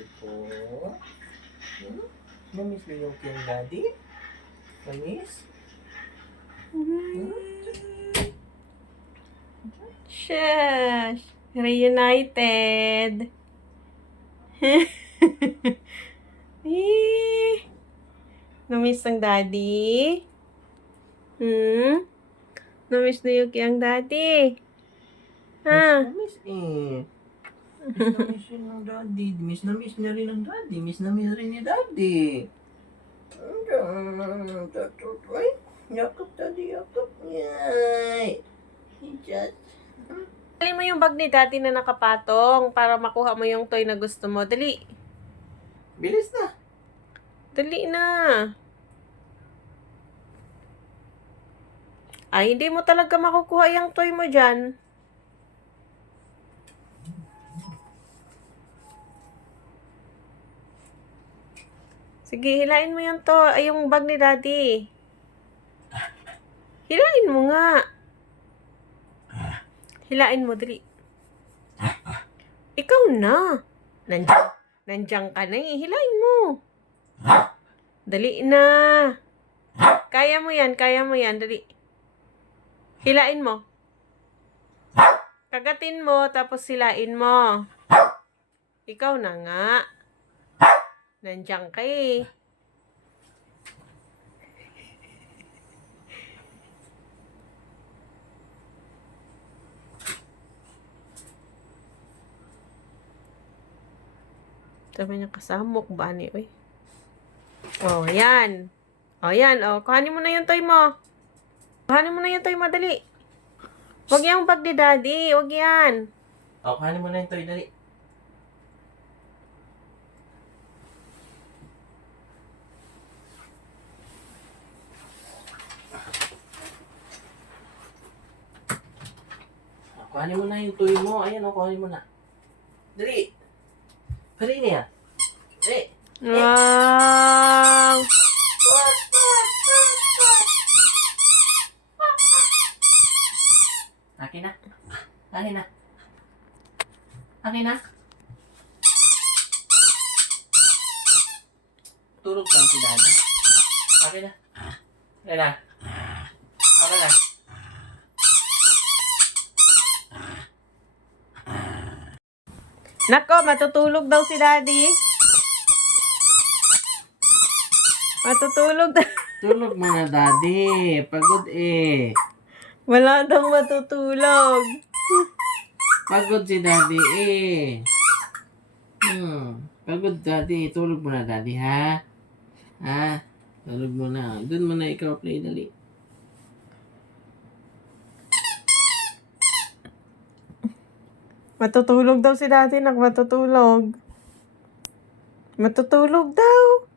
daddy ko? Namiss mo yung kiyang daddy? Namiss? Shush! Reunited! Eh, namiss ang daddy? Namiss na yung kiyang daddy? Ha? Miss eh. Miss na miss yun ng daddy. Miss na miss niya rin ng daddy. Miss na miss rin ni daddy. Ay, yakap daddy, yakap. Yay. Just... Dali mo yung bag ni daddy na nakapatong para makuha mo yung toy na gusto mo. Dali. Bilis na. Dali na. Ay, hindi mo talaga makukuha yung toy mo dyan. Sige, hilain mo yung yung bag ni daddy. Hilain mo nga. Hilain mo, dali. Ikaw na. Nandiyan ka na eh. Hilain mo. Dali na. Kaya mo yan, dali. Hilain mo. Kagatin mo, tapos hilain mo. Ikaw na nga. Nandiyan ka eh. Sabi niya kasamok ba ni oy. Oh, yan. Oh, yan. Oh, kuhanin mo na yung toy mo. Kuhanin mo na yung toy mo, dali. Huwag yung bag ni daddy. Huwag yan. O, kuhanin mo na yung toy, dali. Kuhanin mo na yung toy mo. Ayan o, kuhanin mo na. Dali. Dali niya. Dali. Wow! Akin na. Akin na. Akin na. Tulog lang si daddy. Akin na. Akin na. Akin na. Nako, matutulog daw si daddy. Matutulog daw. Tulog mo na, daddy. Pagod eh. Wala daw matutulog. Pagod si daddy eh. Pagod daddy. Tulog mo na, daddy, ha? Ha? Tulog mo na. Doon mo na ikaw play, dali. Matutulog daw si daddy, matutulog. Matutulog daw.